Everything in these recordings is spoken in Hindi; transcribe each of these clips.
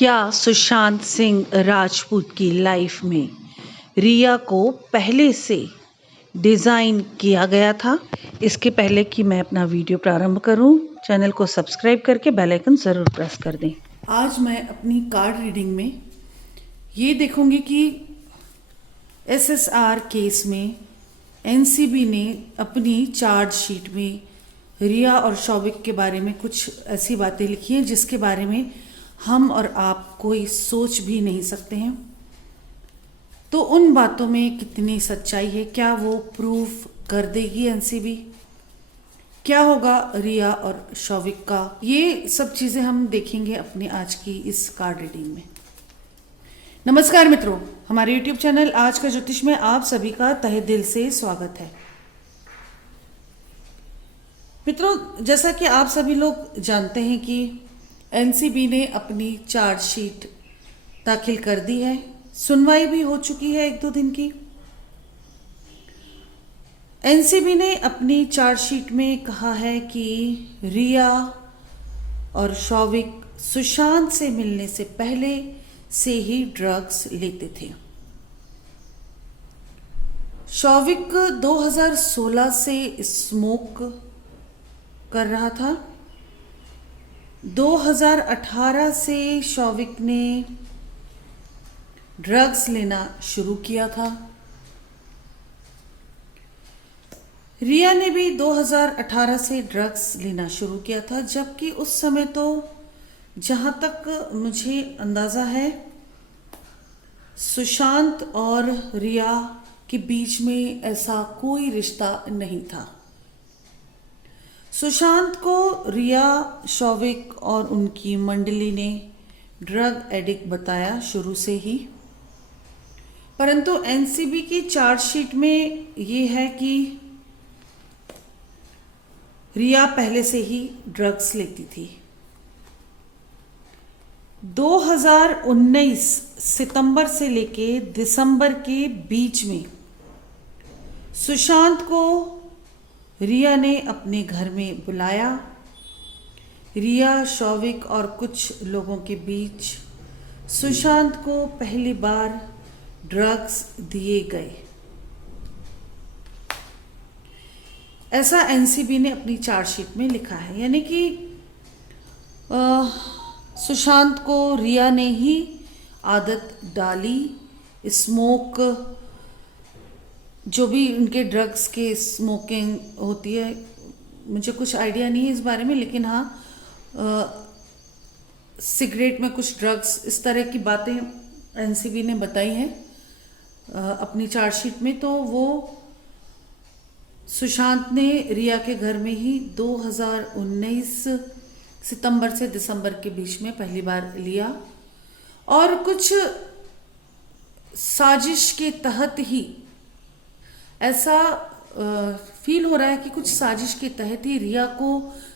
क्या सुशांत सिंह राजपूत की लाइफ में रिया को पहले से डिज़ाइन किया गया था? इसके पहले कि मैं अपना वीडियो प्रारंभ करूं, चैनल को सब्सक्राइब करके बेल आइकन ज़रूर प्रेस कर दें। आज मैं अपनी कार्ड रीडिंग में ये देखूंगी कि एसएसआर केस में एनसीबी ने अपनी चार्जशीट में रिया और शौविक के बारे में कुछ ऐसी बातें लिखी हैं जिसके बारे में हम और आप कोई सोच भी नहीं सकते हैं। तो उन बातों में कितनी सच्चाई है? क्या वो प्रूफ कर देगी एनसीबी? क्या होगा रिया और शौविक का? ये सब चीजें हम देखेंगे अपने आज की इस कार्ड रीडिंग में। नमस्कार मित्रों, हमारे YouTube चैनल आज का ज्योतिष में आप सभी का तहे दिल से स्वागत है। मित्रों, जैसा कि आप सभी लोग जानते हैं कि एनसीबी ने अपनी चार्जशीट दाखिल कर दी है। सुनवाई भी हो चुकी है 1-2 दिन की। एनसीबी ने अपनी चार्जशीट में कहा है कि रिया और शौविक सुशांत से मिलने से पहले से ही ड्रग्स लेते थे। शौविक 2016 से स्मोक कर रहा था। 2018 से शौविक ने ड्रग्स लेना शुरू किया था। रिया ने भी 2018 से ड्रग्स लेना शुरू किया था, जबकि उस समय तो जहाँ तक मुझे अंदाज़ा है सुशांत और रिया के बीच में ऐसा कोई रिश्ता नहीं था। सुशांत को रिया, शौविक और उनकी मंडली ने ड्रग एडिक्ट बताया शुरू से ही, परंतु एनसीबी की चार्जशीट में ये है कि रिया पहले से ही ड्रग्स लेती थी। 2019 सितंबर से लेके दिसंबर के बीच में सुशांत को रिया ने अपने घर में बुलाया। रिया, शौविक और कुछ लोगों के बीच सुशांत को पहली बार ड्रग्स दिए गए। ऐसा एनसीबी ने अपनी चार्जशीट में लिखा है, यानी कि सुशांत को रिया ने ही आदत डाली। स्मोक, जो भी उनके ड्रग्स के स्मोकिंग होती है, मुझे कुछ आइडिया नहीं है इस बारे में, लेकिन हाँ सिगरेट में कुछ ड्रग्स, इस तरह की बातें एनसीबी ने बताई हैं अपनी चार्जशीट में। तो वो सुशांत ने रिया के घर में ही 2019 सितंबर से दिसंबर के बीच में पहली बार लिया, और कुछ साजिश के तहत ही ऐसा फील हो रहा है कि कुछ साजिश के तहत ही रिया को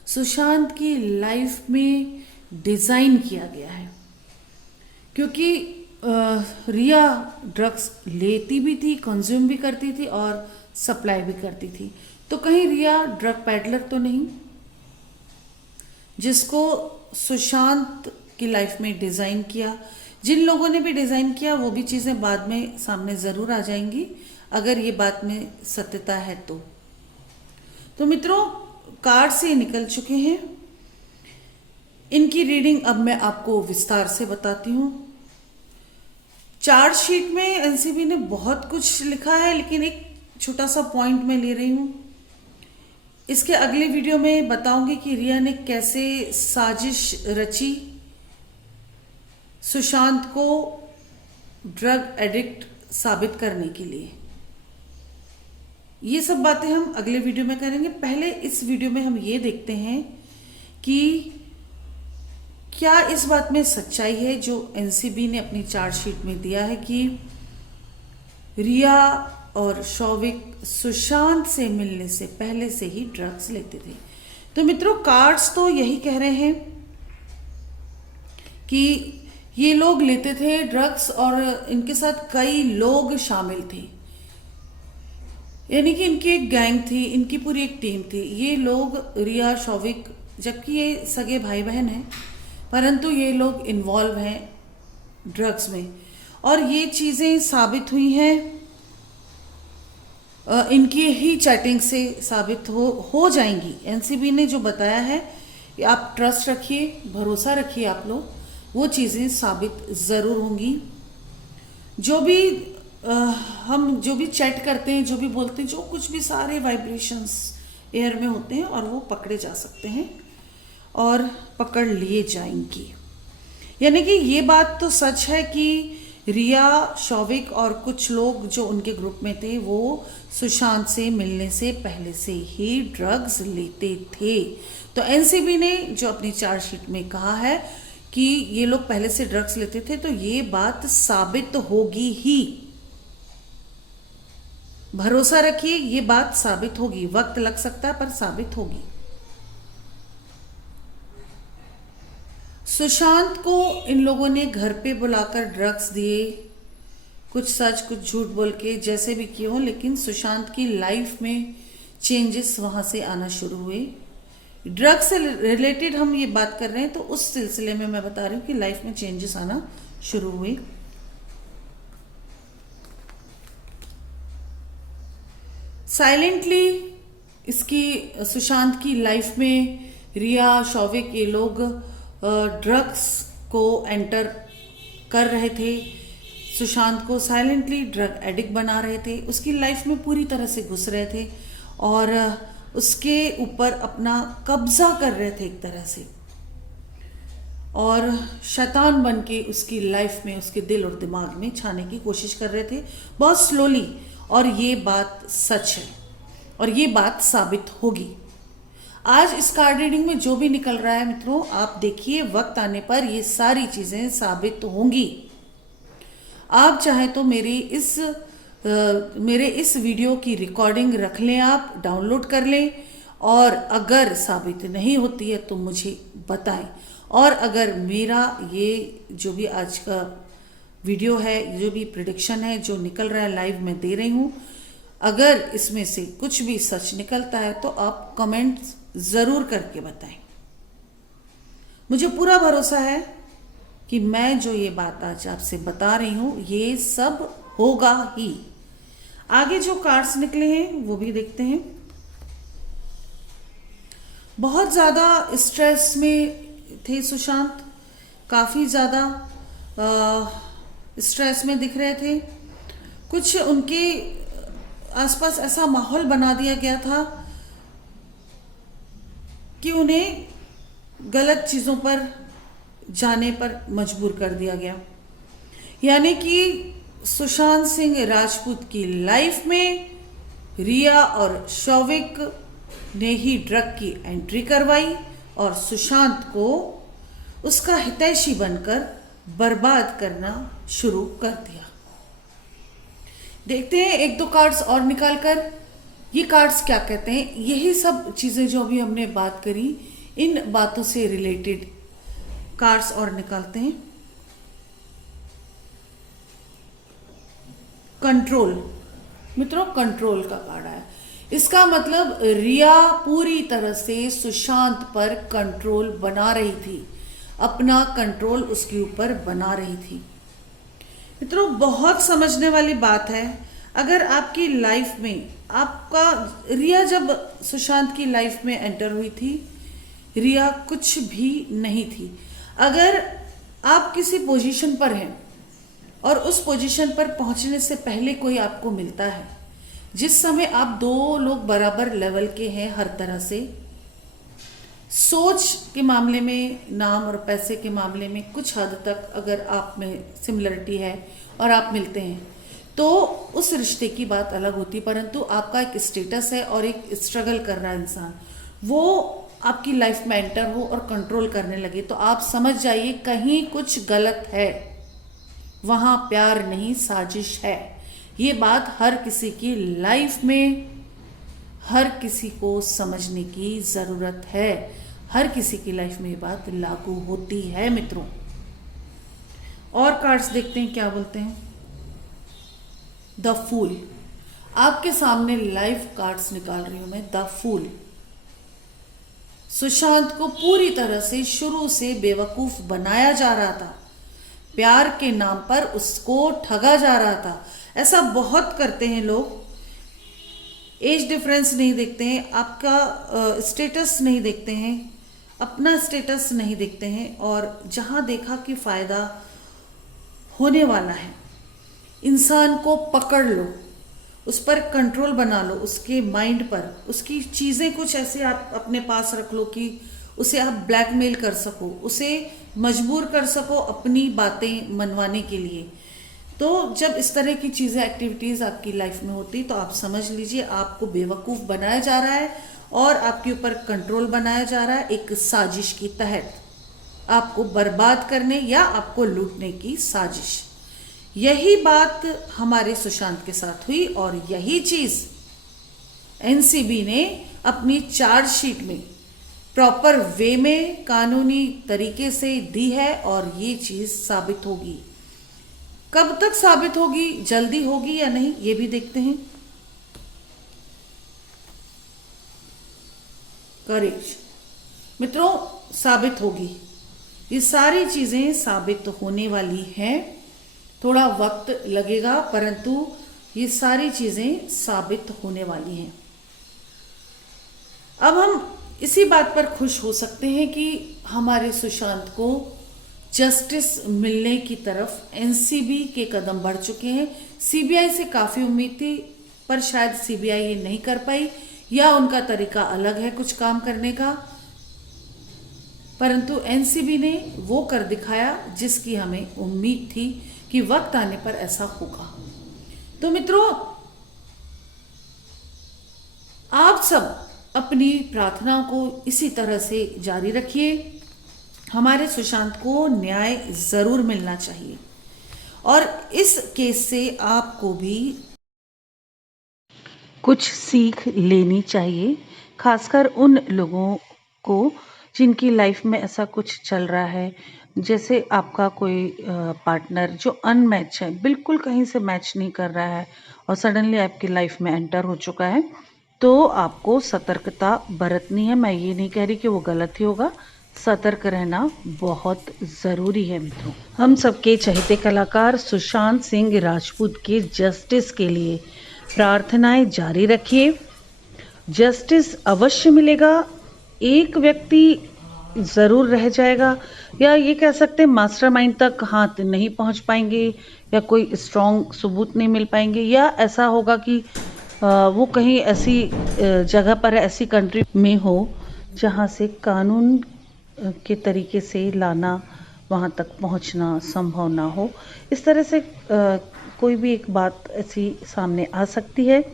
सुशांत की लाइफ में डिज़ाइन किया गया है, क्योंकि रिया ड्रग्स लेती भी थी, कंज्यूम भी करती थी और सप्लाई भी करती थी। तो कहीं रिया ड्रग पैडलर तो नहीं, जिसको सुशांत की लाइफ में डिज़ाइन किया। जिन लोगों ने भी डिज़ाइन किया वो भी चीज़ें बाद में सामने ज़रूर आ जाएंगी, अगर ये बात में सत्यता है तो मित्रों, कार्ड से निकल चुके हैं। इनकी रीडिंग अब मैं आपको विस्तार से बताती हूँ। चार्जशीट में एनसीबी ने बहुत कुछ लिखा है, लेकिन एक छोटा सा पॉइंट मैं ले रही हूँ। इसके अगले वीडियो में बताऊंगी कि रिया ने कैसे साजिश रची सुशांत को ड्रग एडिक्ट साबित करने के लिए। ये सब बातें हम अगले वीडियो में करेंगे। पहले इस वीडियो में हम ये देखते हैं कि क्या इस बात में सच्चाई है जो एनसीबी ने अपनी चार्जशीट में दिया है कि रिया और शौविक सुशांत से मिलने से पहले से ही ड्रग्स लेते थे। तो मित्रों, कार्ड्स तो यही कह रहे हैं कि ये लोग लेते थे ड्रग्स और इनके साथ कई लोग शामिल थे, यानी कि इनकी एक गैंग थी, इनकी पूरी एक टीम थी। ये लोग रिया, शौविक, जबकि ये सगे भाई बहन हैं, परंतु ये लोग इन्वॉल्व हैं ड्रग्स में, और ये चीज़ें साबित हुई हैं इनकी ही चैटिंग से साबित हो जाएंगी। एनसीबी ने जो बताया है कि आप ट्रस्ट रखिए, भरोसा रखिए, आप लोग वो चीज़ें साबित ज़रूर होंगी। जो भी हम जो भी चैट करते हैं, जो भी बोलते हैं, जो कुछ भी, सारे वाइब्रेशंस एयर में होते हैं और वो पकड़े जा सकते हैं और पकड़ लिए जाएंगी। यानी कि ये बात तो सच है कि रिया, शौविक और कुछ लोग जो उनके ग्रुप में थे वो सुशांत से मिलने से पहले से ही ड्रग्स लेते थे। तो एनसीबी ने जो अपनी चार्जशीट में कहा है कि ये लोग पहले से ड्रग्स लेते थे, तो ये बात साबित होगी ही। भरोसा रखिए, ये बात साबित होगी। वक्त लग सकता है पर साबित होगी। सुशांत को इन लोगों ने घर पे बुलाकर ड्रग्स दिए, कुछ सच कुछ झूठ बोल के, जैसे भी किए हो, लेकिन सुशांत की लाइफ में चेंजेस वहां से आना शुरू हुए। ड्रग्स से रिलेटेड हम ये बात कर रहे हैं, तो उस सिलसिले में मैं बता रही हूँ कि लाइफ में चेंजेस आना शुरू हुए। साइलेंटली इसकी सुशांत की लाइफ में रिया, शौविक, ये लोग ड्रग्स को एंटर कर रहे थे। सुशांत को साइलेंटली ड्रग एडिक्ट बना रहे थे, उसकी लाइफ में पूरी तरह से घुस रहे थे और उसके ऊपर अपना कब्जा कर रहे थे एक तरह से, और शैतान बन के उसकी लाइफ में, उसके दिल और दिमाग में छाने की कोशिश कर रहे थे बहुत स्लोली। और ये बात सच है और ये बात साबित होगी। आज इस कार्ड रीडिंग में जो भी निकल रहा है मित्रों, आप देखिए, वक्त आने पर ये सारी चीजें साबित होंगी। आप चाहे तो मेरे इस वीडियो की रिकॉर्डिंग रख लें, आप डाउनलोड कर लें, और अगर साबित नहीं होती है तो मुझे बताएं। और अगर मेरा ये जो भी आज का वीडियो है, जो भी प्रिडिक्शन है, जो निकल रहा है लाइव में दे रही हूँ, अगर इसमें से कुछ भी सच निकलता है तो आप कमेंट ज़रूर करके बताएं। मुझे पूरा भरोसा है कि मैं जो ये बात आज आपसे बता रही हूँ ये सब होगा ही। आगे जो कार्ड्स निकले हैं वो भी देखते हैं। बहुत ज़्यादा स्ट्रेस में थे सुशांत, काफ़ी ज़्यादा स्ट्रेस में दिख रहे थे। कुछ उनके आसपास ऐसा माहौल बना दिया गया था कि उन्हें गलत चीज़ों पर जाने पर मजबूर कर दिया गया। यानी कि सुशांत सिंह राजपूत की लाइफ में रिया और शौविक ने ही ड्रग की एंट्री करवाई और सुशांत को उसका हितैषी बनकर बर्बाद करना शुरू कर दिया। देखते हैं एक दो कार्ड्स और निकालकर ये कार्ड्स क्या कहते हैं। यही सब चीज़ें जो अभी हमने बात करी, इन बातों से रिलेटेड कार्ड्स और निकालते हैं। कंट्रोल, मित्रों कंट्रोल का कार्ड आया। इसका मतलब रिया पूरी तरह से सुशांत पर कंट्रोल बना रही थी, अपना कंट्रोल उसके ऊपर बना रही थी। मित्रों बहुत समझने वाली बात है। अगर आपकी लाइफ में आपका, रिया जब सुशांत की लाइफ में एंटर हुई थी, रिया कुछ भी नहीं थी। अगर आप किसी पोजीशन पर हैं और उस पोजीशन पर पहुंचने से पहले कोई आपको मिलता है, जिस समय आप दो लोग बराबर लेवल के हैं हर तरह से, सोच के मामले में, नाम और पैसे के मामले में कुछ हद तक अगर आप में सिमिलरिटी है और आप मिलते हैं तो उस रिश्ते की बात अलग होती। परंतु आपका एक स्टेटस है और एक स्ट्रगल कर रहा इंसान, वो आपकी लाइफ में एंटर हो और कंट्रोल करने लगे, तो आप समझ जाइए कहीं कुछ गलत है, वहाँ प्यार नहीं साजिश है। ये बात हर किसी की लाइफ में, हर किसी को समझने की ज़रूरत है। हर किसी की लाइफ में ये बात लागू होती है मित्रों। और कार्ड्स देखते हैं क्या बोलते हैं। द फूल, आपके सामने लाइव कार्ड्स निकाल रही हूं मैं। द फूल, सुशांत को पूरी तरह से शुरू से बेवकूफ बनाया जा रहा था, प्यार के नाम पर उसको ठगा जा रहा था। ऐसा बहुत करते हैं लोग। एज डिफरेंस नहीं देखते हैं, आपका स्टेटस नहीं देखते हैं, अपना स्टेटस नहीं देखते हैं, और जहां देखा कि फायदा होने वाला है, इंसान को पकड़ लो, उस पर कंट्रोल बना लो, उसके माइंड पर, उसकी चीज़ें कुछ ऐसे आप अपने पास रख लो कि उसे आप ब्लैकमेल कर सको, उसे मजबूर कर सको अपनी बातें मनवाने के लिए। तो जब इस तरह की चीज़ें, एक्टिविटीज़ आपकी लाइफ में होती, तो आप समझ लीजिए आपको बेवकूफ़ बनाया जा रहा है और आपके ऊपर कंट्रोल बनाया जा रहा है एक साजिश के तहत, आपको बर्बाद करने या आपको लूटने की साजिश। यही बात हमारे सुशांत के साथ हुई और यही चीज एनसीबी ने अपनी चार्जशीट में प्रॉपर वे में, कानूनी तरीके से दी है और ये चीज साबित होगी। कब तक साबित होगी, जल्दी होगी या नहीं, ये भी देखते हैं। करेज मित्रों, साबित होगी, ये सारी चीजें साबित होने वाली हैं। थोड़ा वक्त लगेगा परंतु ये सारी चीजें साबित होने वाली हैं। अब हम इसी बात पर खुश हो सकते हैं कि हमारे सुशांत को जस्टिस मिलने की तरफ एनसीबी के कदम बढ़ चुके हैं। सीबीआई से काफी उम्मीद थी पर शायद सीबीआई ये नहीं कर पाई, या उनका तरीका अलग है कुछ काम करने का, परंतु एनसीबी ने वो कर दिखाया जिसकी हमें उम्मीद थी कि वक्त आने पर ऐसा होगा। तो मित्रों, आप सब अपनी प्रार्थना को इसी तरह से जारी रखिए। हमारे सुशांत को न्याय जरूर मिलना चाहिए और इस केस से आपको भी कुछ सीख लेनी चाहिए, खासकर उन लोगों को जिनकी लाइफ में ऐसा कुछ चल रहा है, जैसे आपका कोई पार्टनर जो अनमैच है, बिल्कुल कहीं से मैच नहीं कर रहा है और सडनली आपकी लाइफ में एंटर हो चुका है, तो आपको सतर्कता बरतनी है। मैं ये नहीं कह रही कि वो गलत ही होगा, सतर्क रहना बहुत ज़रूरी है मित्रों। हम सबके चहेते कलाकार सुशांत सिंह राजपूत के जस्टिस के लिए प्रार्थनाएं जारी रखिए। जस्टिस अवश्य मिलेगा। एक व्यक्ति ज़रूर रह जाएगा, या ये कह सकते हैं मास्टरमाइंड तक हाथ नहीं पहुंच पाएंगे, या कोई स्ट्रॉन्ग सबूत नहीं मिल पाएंगे, या ऐसा होगा कि वो कहीं ऐसी जगह पर, ऐसी कंट्री में हो जहां से कानून के तरीके से लाना, वहां तक पहुंचना संभव ना हो। इस तरह से कोई भी एक बात ऐसी सामने आ सकती है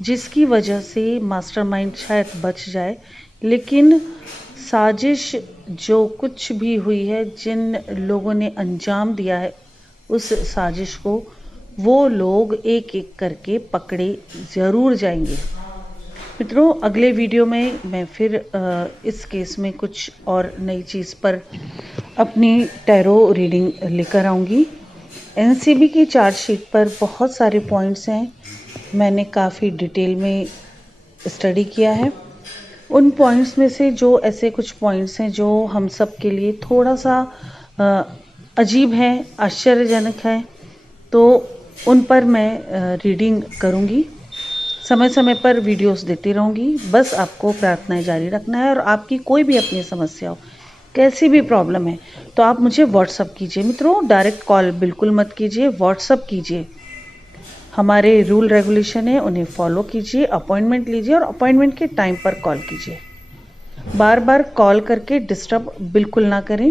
जिसकी वजह से मास्टरमाइंड शायद बच जाए, लेकिन साजिश जो कुछ भी हुई है, जिन लोगों ने अंजाम दिया है उस साजिश को, वो लोग एक एक करके पकड़े ज़रूर जाएंगे। मित्रों, अगले वीडियो में मैं फिर इस केस में कुछ और नई चीज़ पर अपनी टैरो रीडिंग लेकर आऊँगी। एनसीबी की चार्जशीट पर बहुत सारे पॉइंट्स हैं, मैंने काफ़ी डिटेल में स्टडी किया है। उन पॉइंट्स में से जो ऐसे कुछ पॉइंट्स हैं जो हम सब के लिए थोड़ा सा अजीब हैं, आश्चर्यजनक हैं, तो उन पर मैं रीडिंग करूँगी। समय समय पर वीडियोस देती रहूँगी। बस आपको प्रार्थनाएं जारी रखना है, और आपकी कोई भी अपनी समस्या हो, कैसी भी प्रॉब्लम है, तो आप मुझे व्हाट्सअप कीजिए। मित्रों, डायरेक्ट कॉल बिल्कुल मत कीजिए, व्हाट्सअप कीजिए। हमारे रूल रेगुलेशन है, उन्हें फॉलो कीजिए, अपॉइंटमेंट लीजिए और अपॉइंटमेंट के टाइम पर कॉल कीजिए। बार बार कॉल करके डिस्टर्ब बिल्कुल ना करें।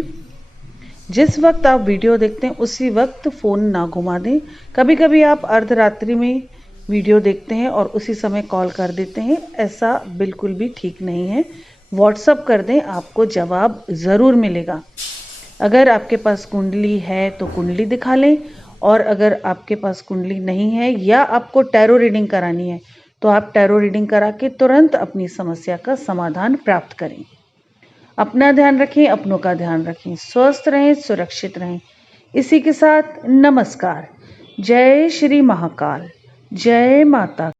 जिस वक्त आप वीडियो देखते हैं उसी वक्त फ़ोन ना घुमा दें। कभी कभी आप अर्धरात्रि में वीडियो देखते हैं और उसी समय कॉल कर देते हैं, ऐसा बिल्कुल भी ठीक नहीं है। व्हाट्सअप कर दें, आपको जवाब ज़रूर मिलेगा। अगर आपके पास कुंडली है तो कुंडली दिखा लें, और अगर आपके पास कुंडली नहीं है या आपको टैरो रीडिंग करानी है तो आप टैरो रीडिंग करा के तुरंत अपनी समस्या का समाधान प्राप्त करें। अपना ध्यान रखें, अपनों का ध्यान रखें, स्वस्थ रहें, सुरक्षित रहें। इसी के साथ नमस्कार। जय श्री महाकाल, जय माता।